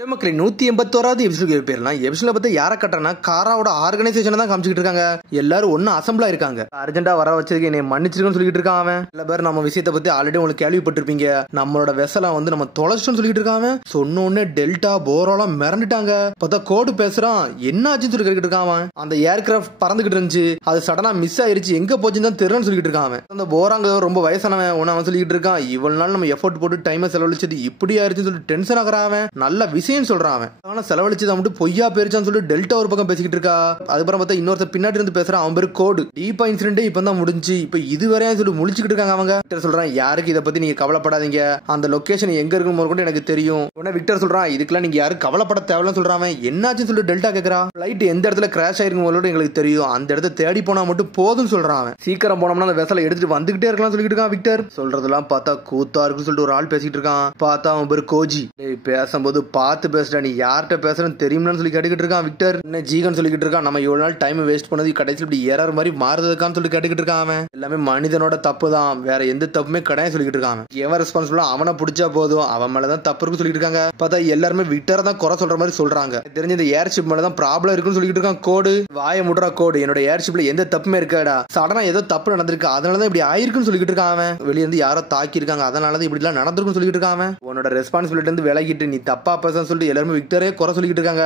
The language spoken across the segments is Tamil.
மக்களே 181வது எபிசோட் பேர்லாம் எபிசோட பத்தி யாரை கட்டுறனா காராவோட ஆர்கனைசேஷனை தான் காமிச்சிட்டு இருக்காங்க. எல்லாரும் ஒன்னு அசம்பிளா இருக்காங்க. அர்ஜென்டா வர வச்சதுக்கு என்னை மன்னிச்சிருக்கன்னு சொல்லிட்டு இருக்கான் அவன். சில பேர் நம்ம விஷயத்தை பத்தி ஆல்ரெடி உங்களுக்கு கேள்விப்பட்டிருப்பீங்க. நம்மளோட வெசலாம் வந்து நம்ம தொலைச்சிட்டோம்னு சொல்லிட்டு இருக்காங்க. சொன்ன உடனே டெல்டா போரோலாம் மிரண்டுட்டாங்க. பார்த்தா கோடு பேசுறான், என்ன ஆச்சுன்னு சொல்லி கேட்டுட்டு இருக்கான் அவன். அந்த ஏர்கிராஃப்ட் பறந்துகிட்டு இருந்துச்சு, அது சடனா மிஸ் ஆயிருச்சு, எங்க போச்சுன்னு தான் தெரியலன்னு சொல்லிட்டு இருக்கான் அவன். அந்த போராங்க ரொம்ப வயசானவன் ஒன்னு அவன் சொல்லிட்டு இருக்கான். இவ்வளவு நாள் நம்ம எஃபோர்ட் போட்டு டைமை செலவழிச்சது இப்படி ஆயிருச்சுன்னு சொல்லி டென்ஷன் ஆகிறான் அவன். நல்ல விஷயம் சொல்றான் அவன். ஆனா செலவழிச்சது மட்டும் பொய்யா போயிருச்சான்னு சொல்லி டெல்டா ஒரு பக்கம் பேசிக்கிட்டு இருக்கா. அதுக்கப்புறம் பார்த்தா இன்னொருத்த பின்னாடி இருந்து பேசுறான். அவன் பேரு கோடு. டீப்பா இன்சிடென்ட் இப்ப தான் முடிஞ்சு, இப்ப இதுவரையா சொல்லி முழிச்சுக்கிட்டு இருக்காங்க அவங்க. விக்டர் சொல்றான், யாருக்கு இதை பத்தி நீங்க கவலைப்படாதீங்க, அந்த லொகேஷன் எங்க இருக்குன்னு கூட எனக்கு தெரியும். உடனே விக்டர் சொல்றான், இதுக்கெல்லாம் நீங்க யாரும் கவலைப்பட தேவையில்லைன்னு சொல்றான். என்னாச்சுன்னு சொல்லி டெல்டா கேக்குறா. ஃளைட் எந்த இடத்துல கிராஷ் ஆயிருக்கும் எங்களுக்கு தெரியும், அந்த இடத்த தேடி போனா மட்டும் போதும்னு சொல்றான் அவன். சீக்கிரம் போனோம்னா அந்த வெசலை எடுத்துட்டு வந்துகிட்டே இருக்கலாம் சொல்லிட்டு இருக்கான் விக்டர். சொல்றதெல்லாம் பார்த்தா கூத்தா இருக்குன்னு சொல்லிட்டு ஒரு ஆள் பேசிட்டு இருக்கான். பார்த்தா அவன் பேரு கோஜி. பேசும்போது பார்த்து பேசுறா, நீ யார்கிட்ட பேசுறன்னு தெரியும்னு சொல்லி கேட்டுக்கிட்டு இருக்கான் விக்டர். என்ன ஜீகன் சொல்லிக்கிட்டு இருக்கான், நம்ம இவ்வளவு நாள் டைம் வேஸ்ட் பண்ணது கடைசியில் இப்படி ஏறார் மாதிரி மாறுறதுக்கான்னு சொல்லி கேட்டுக்கிட்டு இருக்கான் அவன். எல்லாமே மனிதனோட தப்பு தான், வேற எந்த தப்புமே கிடையாது சொல்லிக்கிட்டு இருக்கான். எவன் ரெஸ்பான்சிபிளா அவனை பிடிச்சா போதும், அவன் மேலதான் தப்பு இருக்குன்னு சொல்லிட்டு இருக்காங்க. பார்த்தா எல்லாருமே விக்டரை தான் குறை சொல்ற மாதிரி சொல்றாங்க. தெரிஞ்ச இந்த ஏர்ஷிப் மேலதான் ப்ராப்ளம் இருக்குன்னு சொல்லிட்டு இருக்கான் கோடு. வாய முடுறா கோடு, என்னோட ஏர்ஷிப்ல எந்த தப்புமே இருக்காடா, சடனா ஏதோ தப்பு நடந்திருக்கு, அதனாலதான் இப்படி ஆயிருக்குன்னு சொல்லிட்டு இருக்கான் அவன். வெளியே இருந்து யாரோ தாக்கி இருக்காங்க, அதனாலதான் இப்படி எல்லாம் நடந்திருக்குன்னு சொல்லிட்டு இருக்கான் அவன். உன்னோட ரெஸ்பான்சிபிலிட்டி இருந்து விலகிட்டு நீ தப்பா பேசன்னு சொல்லிட்டு எல்லாருமே விக்டரே குறை சொல்லிட்டு இருக்காங்க.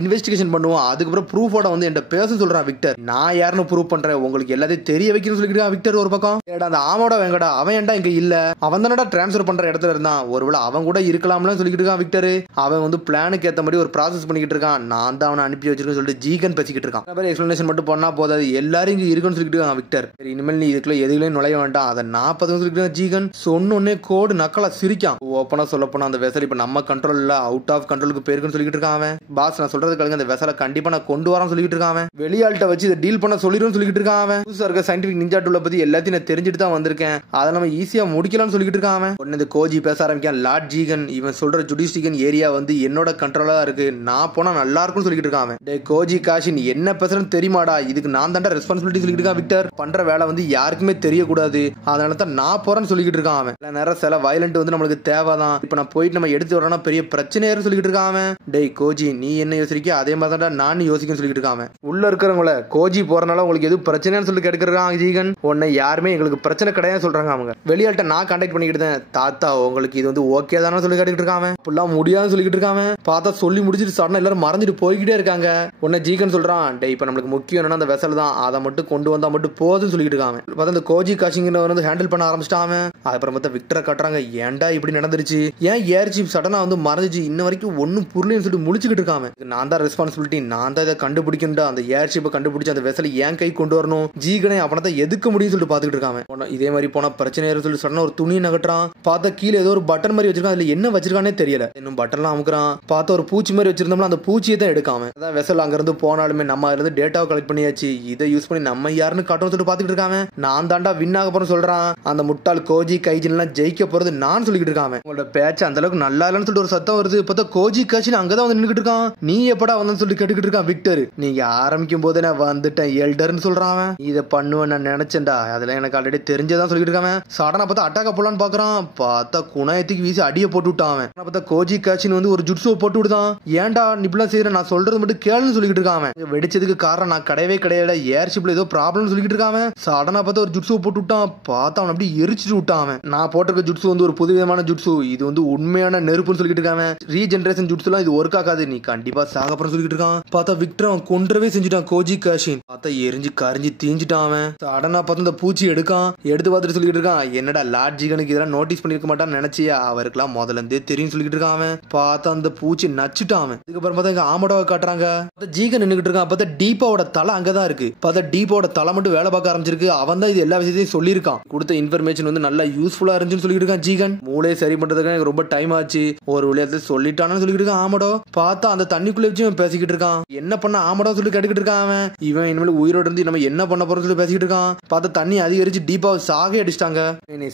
இன்வெஸ்டிகேஷன் பண்ணுவோம், அதுக்கப்புறம் ப்ரூஃபோட வந்து என்கிட்ட பேச சொல்றான் விக்டர். நான் யாருன்னு ப்ரூவ் பண்றேன், உங்களுக்கு எல்லாத்தையும் தெரிய வைக்கணும்னு சொல்லிட்டு விக்டர் ஒரு பக்கம். அந்த ஆமோட வெங்கடா அவன் ஏன்டா இங்க இல்ல, அவன் தானடா டிரான்ஸ்ஃபர் பண்ற இடத்துல இருந்தான், ஒருவேளை அவன் கூட இருக்கலாம்னு சொல்லிட்டு இருக்கான் விக்டர். அவன் வந்து பிளானுக்கு ஏத்த மாதிரி ஒரு ப்ராசஸ் பண்ணிக்கிட்டு இருக்கான். நான் தான் அவனை அனுப்பி வச்சிருக்கேன்னு சொல்லிட்டு ஜீகன் பேசிக்கிட்டு இருக்கான். எக்ஸ்பிளனேஷன் மட்டும் பண்ணா போதாது, எல்லாரும் இங்க இருக்குன்னு சொல்லிட்டு இருக்கான் விக்டர். இனிமேல் நீ இதுக்குள்ள எதுலையும் நுழைய வேண்டாம், அதை 40 சொல்லிட்டு ஜீகன். சொன்னே கோடு நக்கலா சிரிக்கான். ஓப்பனா சொல்ல போனா அந்த வெசல் இப்ப நம்ம கண்ட்ரோல்ல அவுட் ஆஃப் கண்ட்ரோலுக்கு போயிருக்குன்னு சொல்லிட்டு இருக்கான் அவன். பாஸ் நான் சொல்றது கழுங்க, அந்த வெசலை கண்டிப்பா நான் கொண்டு வரேன்னு சொல்லிட்டு இருக்கான் அவன். வெளியாள்கிட்ட வச்சு இதை டீல் பண்ண சொல்லிடுன்னு சொல்லிட்டு இருக்கான் அவன். புதுசா இருக்க சயின்டிபிக் நிஞ்சா டூல பத்தி எல்லாத்தையும் நான் தெரிஞ்சுட்டு தான் வந்திருக்கேன், அதை நம்ம ஈஸியா முடிக்கலாம்னு சொல்லிட்டு இருக்கான் அவன். உடனே இந்த கோஜி பேச ஆரம்பிக்கான். லார்ட் ஜீகன், இவன் சொல்ற ஜுடிஷியல் ஏரியா வந்து என்னோட கண்ட்ரோலா தான் இருக்கு, நான் போனா நல்லா இருக்கும்னு சொல்லிட்டு இருக்கான் அவன். டே கோஜி காஷின், என்ன பேசுறேன்னு தெரியுமாடா, இதுக்கு நான் தாண்டா ரெஸ்பான்சிபிலிட்டி சொல்லிட்டு இருக்கான் விக்டர். பண்ற வேலை வந்து யாருக்குமே தெரியக்கூடாது, அதனால தான் நான் போறேன்னு சொல்லிட்டு இருக்கான் அவன். நேரம் சில வயலண்ட் வந்து நம்மளுக்கு தேவைதான், இப்ப நான் போயிட்டு நம்ம எடுத்து வரனா பெரிய பிரச்சனையாரு சொல்லிட்டு இருக்கான் அவன். டேய் கோஜி, நீ என்ன யோசிக்க அதே மாதிரி தான் நான் யோசிக்கன்னு சொல்லிட்டு இருக்கான். உள்ள இருக்கிறவங்கள கோஜி போறனால உங்களுக்கு எது பிரச்சனைன்னு சொல்லி கேட்கிறான் ஜீகன். உன்னை யாருமே எங்களுக்கு பிரச்சனை கிடையாது சொல்றாங்க அவங்க. வெளியாள்கிட்ட நான் கான்டாக்ட் பண்ணிக்கிட்டு தாத்தா, உங்களுக்கு இது வந்து ஓகே தானே சொல்லி கேட்டுக்கிட்டு இருக்கான். இப்பெல்லாம் முடியாதுன்னு சொல்லிக்கிட்டு இருக்கான். பார்த்தா சொல்லி முடிச்சுட்டு சடனா எல்லாரும் மறைஞ்சிட்டு போய்கிட்டே இருக்காங்க. உடனே ஜீகன் சொல்றான், டே இப்ப நம்மளுக்கு முக்கியம் என்னன்னா அந்த வெசல் தான், அதை மட்டும் கொண்டு வந்தா மட்டும் போதுன்னு சொல்லிட்டு இருக்கான். பார்த்தா இந்த கோஜி காஷிங்க வந்து ஹேண்டில் பண்ண ஆரம்பிச்சிட்டான். அதுக்கப்புறம் பார்த்தா விக்டரை கட்டுறாங்க. ஏன்டா இப்படி நடந்துருச்சு, ஏன் ஏர்ஷிப் சடனா வந்து மறைஞ்சிச்சு, இன்ன வரைக்கும் ஒன்னும் புரியலன்னு சொல்லிட்டு முழிச்சுக்கிட்டு இருக்கான். நான் தான் ரெஸ்பான்சிபிலிட்டி, நான் தான் இதை கண்டுபிடிக்கணும், அந்த ஏர்ஷிப்பை கண்டுபிடிச்சு அந்த வெசலை ஏன் கை கொண்டு வரணும், ஜீகனை அவனை தான் எதுக்க முடியும்னு சொல்லிட்டு பாத்துக்கிட்டு இருக்கான். இதே மாதிரி போனா பிரச்சனை சொல்லி சடனா ஒரு துணி நகட்டுறான். பார்த்தா கீழே ஏதோ ஒரு பட்டன் மாதிரி வச்சிருக்கான், அதுல என்ன வச்சிருக்கானே தெரியல. இன்னும் பட்டன்லாம் அமுக்குறான். பார்த்தா ஒரு பூச்சி மாதிரி வச்சிருந்தோம்னா அந்த பூச்சியை தான் எடுக்காம. அதான் வெசல் அங்க இருந்து போனாலுமே நம்ம அதுல இருந்து டேட்டாவை கலெக்ட் பண்ணியாச்சு, இதை யூஸ் பண்ணி நம்ம யாருன்னு காட்டணும்னு சொல்லிட்டு பாத்துக்கிட்டு இருக்காங்க. நான் தாண்டா வின் ஆக போறேன்னு சொல்றான். அந்த முட்டாள் கோஜி கைஜின் எல்லாம் ஜெயிக்க போறது நான் சொல்லிக்கிட்டு இருக்கான். உங்களோட பேச்சு அந்த அளவுக்கு நல்லா இல்லைன்னு சொல்லிட்டு ஒரு சத்தம் வருது. பார்த்தா கோஜி காஷின் அங்கதான் வந்து நின்னுக்கிட்டு இருக்கான். நீ எப்படா வந்து சொல்லி கேட்டுக்கிட்டு இருக்கான் விக்டர். நீங்க ஆரம்பிக்கும் போது நான் வந்துட்டேன் எல்டர்னு சொல்றான். இதை பண்ணுவேன் நான் நினைச்சேன்டா, அதெல்லாம் எனக்கு ஆல்ரெடி தெரிஞ்சதான் சொல்லிட்டு இருக்கான். சடனா பார்த்தா அட்டாக்க போலான்னு பாக்குறான். பார்த்தா குணாயத்துக்கு வீசி அடிய போட்டு விட்டான். பார்த்தா கோஜி காஷின் வந்து ஒரு ஜுட்ஸுவை போட்டு விடுதான். ஏன்டா நிப்பெல்லாம் செய்யற, நான் சொல்றது மட்டும் கேளுன்னு சொல்லிட்டு இருக்கான். வெடிச்சதுக்கு காரணம் நான் கிடையவே கிடையாது, ஏர்ஷிப்ல ஏதோ ப்ராப்ளம் சொல்லிட்டு இருக்கான். சடனா பார்த்தா ஒரு ஜுட்ஸுவை போட்டு விட்டான். பார்த்தா அவன் அப்படி எரிச்சிட்டு விட்டான். நான் போட்டிருக்க ஜுட்ஸு வந்து ஒரு புது விதமான ஜுட்ஸு, இது வந்து உண்மையான நெருப்புன்னு சொல்லிட்டு இருக்கான். ரீஜெனரேஷன் ஜுட்ஸ்லாம் இது ஒர்க் ஆகாது, நீ கண்டிப்பா சாகப்பறன்னு சொல்லிட்டு இருக்கான். பார்த்தா விக்டர் அவன் கொன்றவே செஞ்சுட்டான் கோஜி காஷின். பார்த்தா எரிஞ்சு கரிஞ்சு தீஞ்சிட்டான் அவன். சடனா பார்த்து இந்த பூச்சி எடுக்கான். எடுத்து பார்த்துட்டு சொல்லிட்டு இருக்கான், என்னடா லார்ட் ஜீகனுக்கு இதெல்லாம் நோட்டீஸ் பண்ணிருக்க மாட்டான்னு நினைச்சியா, அவருக்குலாம் முதல்ல இருந்தே தெரியும் சொல்லிட்டு இருக்கான் அவன். பார்த்தா அந்த பூச்சி நச்சுட்டான் அவன். இதுக்கப்புறம் பார்த்தா இங்க ஆமோடாவை காட்டுறாங்க. ஜீகன் நின்னுகிட்டு இருக்கான். பார்த்தா டீப்பாவோட தலை அங்கதான் இருக்கு. பார்த்தா டீப்பாவோட தலை மட்டும் வேலை பார்க்க ஆரம்பிச்சிருக்கு. அவன் தான் இது எல்லா விஷயத்தையும் சொல்லியிருக்கான். கொடுத்த இன்ஃபர்மேஷன் வந்து நல்லா யூஸ்ஃபுல்லா இருந்துச்சுன்னு சொல்லிட்டு இருக்கான் ஜீகன். மூளையை சரி பண்றதுக்கு எனக்கு ரொம்ப டைம் ஆச்சு, ஒரு விளையாட்டு சொல்லிட்டானு சொல்லிட்டு இருக்கான் ஆமடோ. பார்த்தா அந்த தண்ணிக்குள்ள வச்சு பேசிக்கிட்டு இருக்கான். என்ன பண்ண ஆமடோ சொல்லி கேட்டுக்கிட்டு இருக்கான் அவன். இவன் இனிமேல் உயிரோடு இருந்து நம்ம என்ன பண்ண போறோம்னு சொல்லி பேசிக்கிட்டு இருக்கான். பார்த்தா தண்ணி அதிகரிச்சு டீப்பாவை சாகே அடிச்சிட்டாங்க.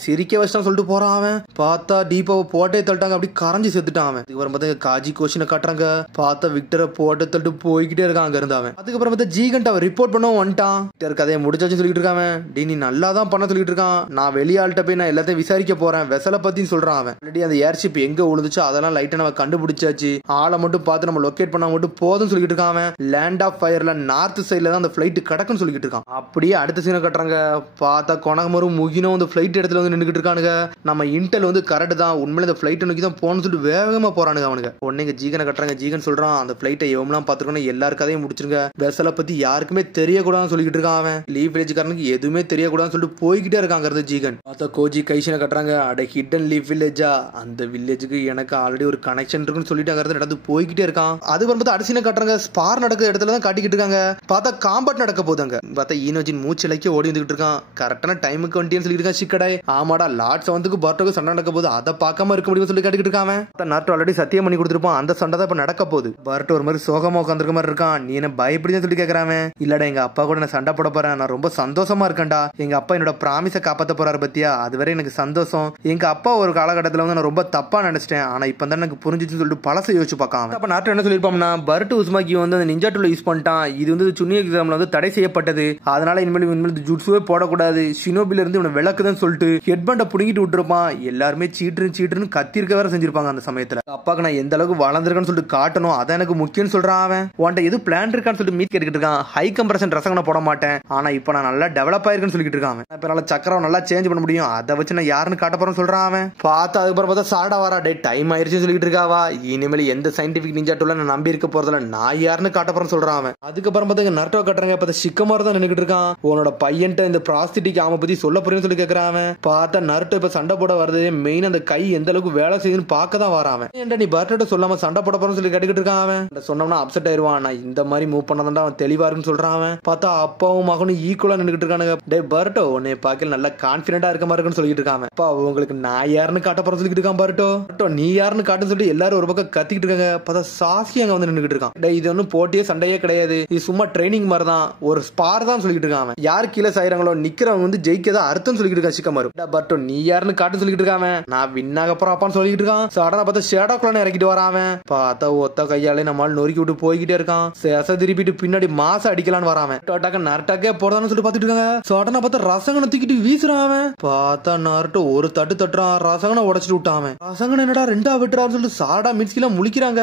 சிரிக்க வச்சுட்டான் சொல்லிட்டு போறான் அவன். பார்த்தா டீப்பாவை போட்டே தள்ளிட்டாங்க, அப்படி கரைஞ்சி செத்துட்டான் அவன். இதுக்கப்புறம் பார்த்தா காஜி கோஷினை காட்டுறாங்க. பார்த்தா விக்டரை போட்டு தள்ளிட்டு போய்கிட்டே இருக்கான் அங்க இருந்து அவன். அதுக்கப்புறம் பார்த்தா ஜீகன் அவன் ரிப்போர்ட் பண்ணவும் வந்துட்டான். விக்டர் கதையை முடிச்சாச்சுன்னு சொல்லிட்டு இருக்கான். டி நீ நல்லா தான் பண்ண சொல்லிட்டு இருக்கான். நான் வெளியாள்கிட்ட போய் நான் எல்லாத்தையும் விசாரிக்க போறேன் வெசலை பத்தின்னு சொல்றான் அவன். ஆல்ரெடி அந்த ஏர்ஷிப் எங்க விழுந்துச்சோ அதெல்லாம் லைட்டா நம்ம கண்டுபிடிச்சு கண்டுபிடிச்சாச்சு, ஆளை மட்டும் பார்த்து நம்ம லொகேட் பண்ணா மட்டும் போதும் சொல்லிட்டு இருக்கான். லேண்ட் ஆஃப் ஃபயர்ல நார்த் சைட்ல தான் அந்த ஃபிளைட் கிடக்குன்னு சொல்லிட்டு இருக்கான். அப்படியே அடுத்த சீனை கட்டுறாங்க. பார்த்தா கொனகமரும் முகினும் வந்து ஃபிளைட் இடத்துல வந்து நின்றுட்டு இருக்கானுங்க. நம்ம இன்டெல் வந்து கரெக்ட் தான், உண்மையில இந்த ஃபிளைட் நோக்கி தான் போகணும்னு சொல்லிட்டு வேகமா போறானுங்க அவனுங்க. உடனே இங்க ஜீகனை கட்டுறாங்க. ஜீகன் சொல்றான், அந்த ஃபிளைட்டை எவ்வளவு பார்த்துருக்கணும், எல்லாரு கதையும் முடிச்சிருங்க, வெசலை பத்தி யாருக்குமே தெரியக்கூடாதுன்னு சொல்லிட்டு இருக்கான். அவன் லீவ் வில்லேஜ்காரனுக்கு எதுவுமே தெரியக்கூடாதுன்னு சொல்லிட்டு போய்கிட்டே இருக்காங்க. ஜீகன் பார்த்தா கோஜி கைஷனை கட்டுறாங்க. அட ஹிடன் லீவ் வில்லேஜா, அந்த வில்லேஜுக்கு எனக்கு ஆல்ரெடி ஒரு கனெக்ஷன் இருக்குன்னு சொல்லிட்டு அங்க நடந்து போய்கிட்டே இருக்கான். அது வந்து அடிசினை கட்டுறாங்க. ஸ்பார் நடக்கிற இடத்துல தான் காட்டிக்கிட்டு இருக்காங்க. பார்த்தா காம்பட் நடக்க போதாங்க. பார்த்தா ஈனோஜின் மூச்சிலைக்கு ஓடி வந்துகிட்டு இருக்கான். கரெக்டான டைமுக்கு வந்துட்டேன்னு சொல்லிட்டு இருக்கான் சிக்கடாய். ஆமாடா லார்ட் செவன்த்துக்கு பர்ட்டோக்கு சண்டை நடக்க போகுது, அதை பார்க்காம இருக்க முடியும்னு சொல்லி காட்டிக்கிட்டு இருக்கான். நார்ட்டோ ஆல்ரெடி சத்தியம் பண்ணி கொடுத்துருப்பான், அந்த சண்டை தான் இப்ப நடக்க போகுது. பர்ட்டோ ஒரு மாதிரி சோகமா உட்காந்துருக்க மாதிரி இருக்கான். நீ என்ன பயப்படுதுன்னு சொல்லி கேட்கறான். இல்லடா எங்க அப்பா கூட நான் சண்டை போட போறேன், நான் ரொம்ப சந்தோஷமா இருக்கேன்டா, எங்க அப்பா என்னோட பிராமிஸை காப்பாற்ற போறாரு பத்தியா, அதுவரை எனக்கு சந்தோஷம். எங்க அப்பா ஒரு காலகட்டத்தில் வந்து நான் ரொம்ப தப்பா நினைச்சிட்டேன், ஆனா இப்ப தான் எனக்கு புரிஞ்சிச்சுன்னு சொல்லிட்டு பழசை யோசிச்சு பார்க்காம. அப்ப நார்ட்டோ என்ன சொல்லிருப்போம்னா, பர்ட் உஸ்மாக்கி வந்து அந்த நிஞ்சா டூல யூஸ் பண்ணிட்டான், இது வந்து சுனிய எக்ஸாம்ல வந்து தடை செய்யப்பட்டது, அதனால இனிமேல் ஜுட்ஸுவே போடக்கூடாது, ஷினோபில இருந்து இவனை விளக்குதான் சொல்லிட்டு ஹெட்பண்டை புடுங்கிட்டு விட்டுருப்பான். எல்லாருமே சீட்டுன்னு கத்திருக்க வேற செஞ்சிருப்பாங்க. அந்த சமயத்துல அப்பாக்கு நான் எந்த அளவுக்கு வளர்ந்துருக்கேன்னு சொல்லிட்டு காட்டணும், அதான் எனக்கு முக்கியம்னு சொல்றான். அவன் உன்ட்ட எது பிளான் இருக்கான்னு சொல்லிட்டு மீட் கேட்டுக்கிட்டு இருக்கான். ஹை கம்ப்ரஷன் ரசங்கனை போட மாட்டேன், ஆனா இப்ப நான் நல்லா டெவலப் ஆயிருக்கேன்னு சொல்லிட்டு இருக்கான். இப்ப நல்லா சக்கரம் நல்லா சேஞ்ச் பண்ண முடியும், அதை வச்சு நான் யாருன்னு காட்ட போறேன்னு சொல்றான். அவன் பார்த்தா அதுக்கப்புறம் பார்த்தா சாடா வரா, டே டைம் ஆயிருச்சுன்னு சொல்லிட்டு இருக்காவா, இனிமேல் எந்த சயின்டிபிக் நிஞ்சா டூல நான் நம்பி இருக்க போறதுல, நான் யாருன்னு காட்ட போறேன்னு சொல்றான். அவன் அதுக்கப்புறம் பார்த்தா நர்ட்டோ கட்டுறாங்க. இப்ப சிக்கமார் தான் நின்னுட்டு இருக்கான். உன்னோட பையன்ட்ட இந்த ப்ராஸ்டிக் ஆம பத்தி சொல்ல போறேன்னு சொல்லி கேட்கறான். அவன் பார்த்தா நர்ட்டோ இப்ப சண்டை போட வருது, மெயின் அந்த கை எந்த அளவுக்கு வேலை செய்யுதுன்னு பார்க்க தான் வரான். ஏன்டா நீ பர்ட்டோட சொல்லாம சண்டை போட போறேன்னு சொல்லி கேட்டுக்கிட்டு இருக்கான். அவன் சொன்னோம்னா அப்செட் ஆயிருவான், நான் இந்த மாதிரி மூவ் பண்ணதான் அவன் தெளிவா இருக்குன்னு சொல்றான். அவன் பார்த்தா அப்பாவும் மகனும் ஈக்குவலா நின்னுட்டு இருக்கானுங்க. டே பர்ட்டோ உன்னை பார்க்க நல்லா கான்பிடண்டா இருக்க மாதிரி இருக்குன்னு சொல்லிட்டு இருக்காங்க. அப்பா உங்களுக்கு நான் யாருன்னு காட்ட போறேன்னு சொல்லிட்டு இருக்கான். பர்ட்டோ நீ யாருன்னு காட்டுன்னு சொல்லிட்டு எல்லாரும் ஒரு பக்கம் கத்திக்கிட்டு இருக்காங்க. பார்த்தா சாஸ்கி அங்க வந்து நின்னுட்டு இருக்கான். டே இது ஒன்னும் போட்டியே சண்டையே கிடையாது, இது சும்மா ட்ரைனிங் மாதிரி தான், ஒரு ஸ்பார் தான் சொல்லிட்டு இருக்கான். யாரு கீழே சாயிறாங்களோ நிக்கிறவங்க வந்து ஜெயிக்கதான் அர்த்தம் சொல்லிட்டு இருக்கான் சிக்கமாரு. பர்ட்டோ நீ யாருன்னு காட்டு சொல்லிட்டு இருக்கான். நான் வின்னாக போறாப்பான்னு சொல்லிட்டு இருக்கான். சடனா பார்த்தா ஷேடாக்குள்ள இறக்கிட்டு வரான். பார்த்தா ஒத்த கையாலே நம்மால் நொறுக்கி விட்டு போய்கிட்டே இருக்கான். சேச திருப்பிட்டு பின்னாடி மாச அடிக்கலான்னு வரான். நர்ட்டாக்கே போறதான்னு சொல்லிட்டு பாத்துட்டு இருக்காங்க. சடனா பார்த்தா ரசங்கனை தூக்கிட்டு வீசுறான். பார்த்தா நர்ட்டோ ஒரு தட்டு தட்டுறான், ரசங்கனை உடைச்சிட்டு விட்டான். ரசங்கனை என்னடா ரெண்டா விட்டுறான்னு சொல்லிட்டு சாடா மிட்ஸ்கிலாம் முழிக்கிறாங்க.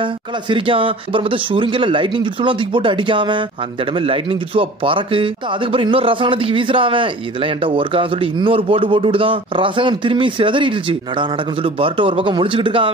சிரிக்கான். அப்புறம் பார்த்தா ஷூரிங்ல லைட்னிங் ஜுட்ஸுலாம் தூக்கி போட்டு அடிக்காம அந்த இடமே லைட்னிங் ஜுட்ஸுவா பறக்கு. அதுக்கப்புறம் இன்னொரு ரசங்கனை தூக்கி வீசுறான். இதெல்லாம் என்கிட்ட ஒர்க் ஆகும் சொல்லிட்டு இன்னொரு போட்டு விட்டுதான் ரசகன் திரும்பி செதறிடுச்சு. நடா நடக்குன்னு சொல்லிட்டு பர்ட்டோ ஒரு பக்கம் முழிச்சுக்கிட்டு இருக்கான்.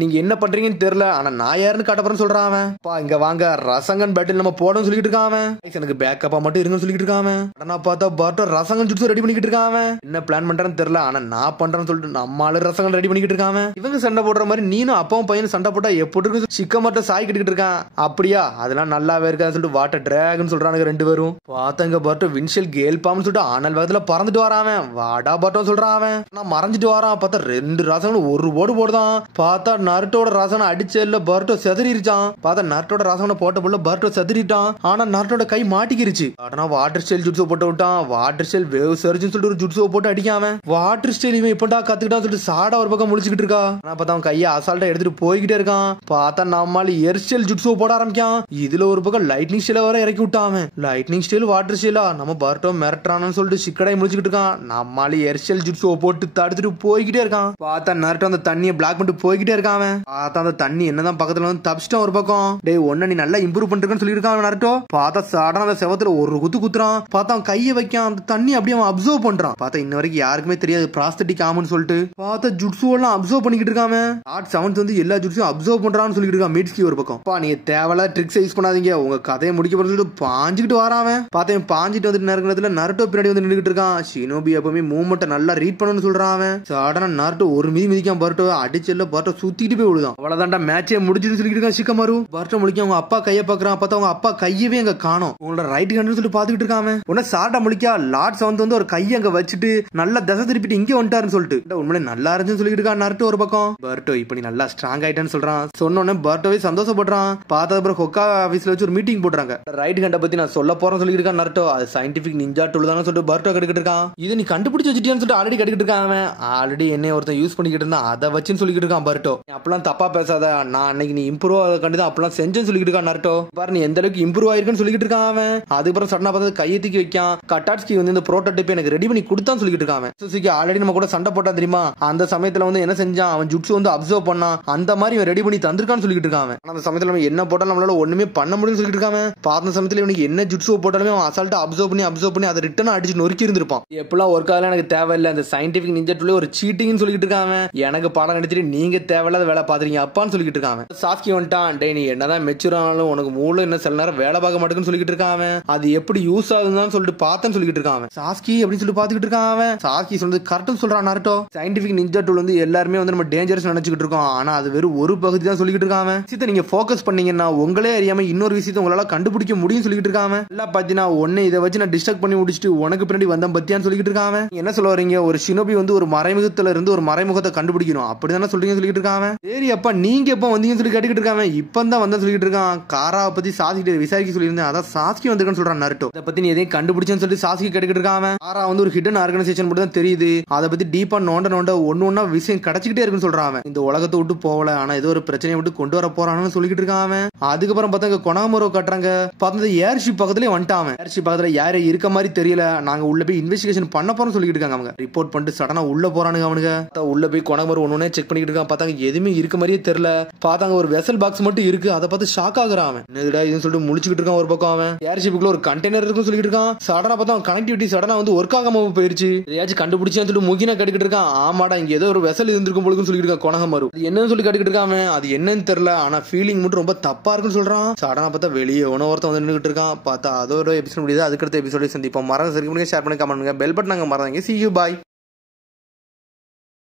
நீங்க என்ன பண்றீங்கன்னு தெரியல, ஆனா நான் யாருன்னு காட்டப்பறேன்னு சொல்றான். இங்க வாங்க ரசங்கன் பேட்டில் நம்ம போடணும்னு சொல்லிட்டு இருக்கான். எனக்கு பேக்கப்பா மட்டும் இருங்கன்னு சொல்லிட்டு இருக்கான். ஆனா பார்த்தா பர்ட்டோ ரசங்கன் ஜுட்ஸு ரெடி பண்ணிக்கிட்டு இருக்கான். என்ன பிளான் பண்றான்னு தெரியல, ஆனா நான் பண்றேன்னு சொல்லிட்டு நம்மால ரசங்கன் ரெடி பண்ணிக்கிட்டு இருக்கான். இவங்க சண்டை போடுற மாதிரி நீனும் அப்பாவும் பையனும் சண்டை போட்டா எப்படி இருக்கு, சிக்கமாட்ட சாய் கிட்டு இருக்கான். அப்படியா, அதெல்லாம் நல்லாவே இருக்காது சொல்லிட்டு வாட்டர் டிராகன் சொல்றானுங்க ரெண்டு பேரும். பார்த்தாங்க பர்ட்டோ வின்ஷியல் கேல் பாம்னு சொல்லிட்டு ஆனல் வேகத்துல பறந்துட்டு வரான். வாடா பர்ட்டோ சொல்றான். நான் மறைஞ்சிட்டு வரான். பார்த்தா ரெண்டு ரசங்களும் ஒரு போடு போடுதான். பார்த்தா நர்ட்டோட ரசனை அடிச்சல பர்ட்டோ செதறிச்சான். பார்த்தா நர்ட்டோட ரசனை போட்ட போல பர்ட்டோ செதறிட்டான். ஆனா நர்ட்டோட கை மாட்டிக்கிருச்சு. ஆனா வாட்டர் ஸ்டைல் ஜுட்ஸோ போட்டு விட்டான். வாட்டர் ஸ்டைல் வேவ் சர்ஜ்னு சொல்லிட்டு ஒரு ஜுட்ஸோ போட்டு அடிக்காம வாட்டர் ஸ்டைல் இவன் இப்படா கத்துக்கிட்டான்னு சொல்லிட்டு சாடா ஒரு பக்கம் முழிச்சுக்கிட்டு இருக்கா. ஆனா பார்த்தா அவன் கையை அசால்ட்டா எடுத்துட்டு போய்கிட்டே இருக்கான். பார்த்தா நம்மால எர்ஸ்டைல் ஜுட்ஸோ போட ஆரம்பிக்கான். இதுல ஒரு பக்கம் லைட்னிங் ஸ்டைல வர இறக்கி விட்டான். லைட்னிங் ஸ்டைல் வாட்டர் ஸ்டைலா நம்ம பர்ட்டோ மிரட்டுறான்னு சொல்லிட்டு சிக்கடாய் முழிச்சுக்கிட்டு இருக்கான். நம்மால எர்ஸ்டைல் ஜுட்ஸோ போட்டு தடுத்துட்டு போய்கிட்டே இருக்கான். பார்த்தா நர்ட்டோ அந்த தண்ணியை பிளாக் பண்ணிட்டு போய்கிட்டே இருக்கான். பார்த்தா அந்த தண்ணி என்னதான் பக்கத்துல வந்து தப்பிச்சிட்டான் ஒரு பக்கம். டே ஒன்ன நீ நல்லா இம்ப்ரூவ் பண்ணிருக்கன்னு சொல்லியிருக்கான் நர்ட்டோ. பார்த்தா சடனா அந்த செவத்துல ஒரு குத்துறான். பார்த்தா அவன் கையை வைக்கான். அந்த தண்ணி அப்படியே அவன் அப்சர்வ் பண்றான். பார்த்தா இன்ன வரைக்கும் யாருக்குமே தெரியாது ப்ராஸ்தட்டிக் ஆமுன்னு சொல்லிட்டு. பார்த்தா ஜுட்ஸு எல்லாம் அப்சர்வ் பண்ணிக்கிட்டு இருக்காம. ஆர்ட் செவன்த் வந்து எல்லா ஜுட்ஸும் அப்சர்வ் பண்றான்னு சொல்லிட்டு இருக்கான் மீட்ஸ்கி ஒரு பக்கம். நீங்க தேவையில்ல ட்ரிக்ஸ் யூஸ் பண்ணாதீங்க, உங்க கதையை முடிக்க போறேன்னு சொல்லிட்டு பாஞ்சுக்கிட்டு வரான். பார்த்தா பாஞ்சிட்டு வந்துட்டு நேரத்துல நர்ட்டோ பின்னாடி வந்து நின்றுட்டு இருக்கான். ஷினோபி எப்பவுமே மூவ்மெண்ட் நல்லா ரீட் பண்ணணும்னு சொல்றான். சடனா நர்ட்டோ ஒரு மிதிக்கான். பர்ட்டோ அடிச்சல பர்ட்டோ சுத்திட்டு போய் விடுதான். அவ்வளவுதான்டா மேட்சே முடிஞ்சுன்னு சொல்லிட்டு இருக்கான் சிக்கமாரு. பர்ட்டோ முழிக்க அவங்க அப்பா கையை பாக்குறான். பார்த்தா அவங்க அப்பா கையவே அங்க காணோம். உங்களோட ரைட் ஹேண்ட் சொல்லிட்டு பாத்துக்கிட்டு இருக்கான். உடனே சாட்டா முழிக்கா லார்ட் செவன்த் வந்து ஒரு கையை அங்க வச்சுட்டு நல்லா தசை திருப்பிட்டு இங்கே வந்துட்டாருன்னு சொல்லிட்டு உண்மையிலே நல்லா இருந்துன்னு சொல்லிட்டு இருக்கான் நர்ட்டோ ஒரு பக்கம். பர்ட்டோ இப்ப நீ நல்லா ஸ்ட்ராங் ஆயிட்டான்னு சொல்றான். சொன்னோன்னே பர்ட்டோவே சந்தோஷப்படுறான். பார்த்தா அப்புறம் ஹொக்கா ஆபீஸ்ல வச்சு ஒரு மீட்டிங் போடுறாங்க. ரைட் ஹேண்டை பத்தி நான் சொல்ல போறேன்னு சொல்லிட்டு இருக்கான் நர்ட்டோ. அது சயின்டிபிக் நிஞ்சா டூல் தான் சொல்லிட்டு பர்ட்டோ கட்டுக்கிட்டு இருக்கான். இது நீ கண்டுபிடிச்சு வச்சுட்டியான்னு சொல்லிட்டு ஆல்ரெடி கட்டுக்கிட்டு இருக்கான். ஆல்ரெடி என்ன ஒருத்தன் யூஸ் பண்ணிக்கிட்டு இருந்தா அதை வச்சுன்னு சொல்லிட்டு இருக்கான் பர்ட்டோ. அப்பெல்லாம் தப்பா பேசாத, நான் அன்னைக்கு நீ இம்ப்ரூவ் ஆக கண்டுதான் அப்பெல்லாம் செஞ்சேன்னு சொல்லிட்டு இருக்கான் நர்ட்டோ. பாரு நீ எந்த அளவுக்கு இம்ப்ரூவ் ஆயிருக்குன்னு சொல்லிட்டு இருக்கான் அவன். அதுக்கப்புறம் சடனா பார்த்து கையை தூக்கி வைக்கான். கட்டாட்ஸ்கி வந்து இந்த ப்ரோட்டோடைப் எனக்கு ரெடி பண்ணி கொடுத்தான்னு சொல்லிட்டு இருக்கான். சுசுகி ஆல்ரெடி நம்ம கூட சண்டை போட்டா தெரியுமா, அந்த சமயத்துல வந்து என்ன செஞ்சான், அவன் ஜுட்ஸு வந்து அப்சர்வ் பண்ணான். அந்த மாதிரி மாதிரி ரெடி பண்ணி தந்திருக்கான்னு சொல்லிட்டு இருக்கான். அந்த சமயத்துல நம்ம என்ன போட்டாலும் நம்மளால ஒண்ணுமே பண்ண முடியும்னு சொல்லிட்டு இருக்காங்க. பார்த்த சமயத்துல இவனுக்கு என்ன ஜுட்ஸோ போட்டாலுமே அவன் அசால்ட்டா அப்சர்வ் பண்ணி அதை ரிட்டர்ன் அடிச்சு நொறுக்கி இருந்திருப்பான். எப்பெல்லாம் ஒர்க் ஆகலாம் எனக்கு தேவையில்லை, அந்த சயின்டிபிக் நிஞ்சா டூலே ஒரு சீட்டிங்னு சொல்லிட்டு இருக்காங்க. எனக்கு பாடம் நடிச்சிட்டு நீங்க தேவையில்லாத வேலை பாத்துறீங்க அப்பான்னு சொல்லிட்டு இருக்காங்க. சாஸ்கி வந்துட்டான், டே நீ என்னதான் மெச்சூர் ஆனாலும் உனக்கு மூளை என்ன சில நேரம் வேலை பார்க்க மாட்டேங்குன்னு சொல்லிட்டு இருக்காங்க. அது எப்படி யூஸ் ஆகுதுன்னு சொல்லிட்டு பார்த்தேன்னு சொல்லிட்டு இருக்காங்க. சாஸ்கி அப்படின்னு சொல்லி பாத்துக்கிட்டு இருக்காங்க. சாஸ்கி சொல்றது கரெக்ட்னு சொல்றான் நருட்டோ. சயின்டிபிக் நிஞ்சா டூல் வந்து எல்லாருமே வந்து நம்ம டேஞ்சரஸ் நினைச்சுக்கிட்டு இருக்கோம், ஆனா அது வெறும் ஒரு பகுதி தான் சொல்லிட்டு இருக்காங்க. விஷயத்தை நீங்க ஃபோக்கஸ் பண்ணீங்கன்னா உங்களே அறியாம இன்னொரு விஷயத்தை உங்களால கண்டுபிடிக்க முடியும் சொல்லிட்டு இருக்காங்க. எல்லாம் பாத்தீங்கன்னா ஒன்னு இதை வச்சு நான் டிஸ்ட்ராக்ட் பண்ணி முடிச்சுட்டு உனக்கு பின்னாடி வந்தேன் பத்தியான்னு சொல்லிட்டு இருக்காங்க. என்ன சொல்ல வரீங்க, ஒரு ஷினோபி வந்து ஒரு மறைமுகத்துல இருந்து ஒரு மறைமுகத்தை கண்டுபிடிக்கணும் அப்படிதானே சொல்றீங்க சொல்லிட்டு இருக்காங்க. சரி அப்பா நீங்க எப்ப வந்தீங்கன்னு சொல்லி கேட்டுக்கிட்டு இருக்காங்க. இப்பதான் வந்தா சொல்லிட்டு இருக்கான். காராவை பத்தி சாஸ்கி விசாரிக்க சொல்லியிருந்தேன், அதான் சாஸ்கி வந்திருக்குன்னு சொல்றான் நருட்டோ. இதை பத்தி நீ எதையும் கண்டுபிடிச்சேன்னு சொல்லி சாஸ்கி கேட்டுக்கிட்டு இருக்காங்க. காரா வந்து ஒரு ஹிடன் ஆர்கனைசேஷன் மட்டும் தான் தெரியுது, அதை பத்தி டீப்பா நோண்ட ஒன்னு ஒன்னா விஷயம் கிடைச்சிக்கிட்டே இருக்குன்னு சொல்றான். இந்த உலகத்தை விட்டு போகல, ஆனா ஏதோ ஒரு பிரச்சனையை விட்டு கொண்டு வர போறான்னு சொல்லிட்டு இருக்கான். அதுக்கப்புறம் பார்த்தா கொனாமரோ கட்டுறாங்க. பார்த்தா ஏர்ஷிப் பக்கத்துலயே வந்துட்டான். ஏர்ஷிப் பக்கத்துல யாரு இருக்க மாதிரி தெரியல, நாங்க உள்ள போய் இன்வெஸ்டிகேஷன் பண்ண போறோம்னு சொல்லிட்டு இருக்காங்க. அவங்க ரிப்போர்ட் பண்ணிட்டு சடனா உள்ள போறானுங்க. அவனுங்க உள்ள போய் கொனாமரோ ஒன்னே செக் பண்ணிட்டு இருக்கான். பார்த்தாங்க எதுவுமே இருக்க மாதிரியே தெரியல. பார்த்தாங்க ஒரு வெசல் பாக்ஸ் மட்டும் இருக்கு, அதை பார்த்து ஷாக் ஆகுறான். என்னடா இதுன்னு சொல்லிட்டு முழிச்சுக்கிட்டு இருக்கான். ஒரு பக்கம் அவன் ஏர்ஷிப்புக்குள்ள ஒரு கண்டெய்னர் இருக்குன்னு சொல்லிட்டு இருக்கான். சடனா பார்த்தா கனெக்டிவிட்டி சடனா வந்து ஒர்க் ஆகாம போயிருச்சு. எதையாச்சும் கண்டுபிடிச்சான்னு சொல்லிட்டு முகினா கட்டிக்கிட்டு இருக்கான். ஆமாடா இங்க ஏதோ ஒரு வெசல் இருந்திருக்கும் போலுன்னு சொல்லிட்டு இருக்கான் கொனகமரு. அது என்னன்னு சொல்லி கட்டிக்கிட்டு இருக்கான். அது என்னன்னு தெரியல, ஆனா ஃபீலிங் மட்டும் ரொம்ப தப்பா இருக்குன்னு சொல்றான். சடனா பார்த்தா வெளியே ஒருத்தன் வந்து நின்றுட்டு இருக்கான். பார்த்தா அதோட எபிசோட் முடியுது. அதுக்கடுத்த எபிசோட சந்திப்போம். மறந்து ஷேர் பண்ணி கமெண்ட் பண்ணுங்க. பெல் பட்டன் மறந்துங்க. See you, bye.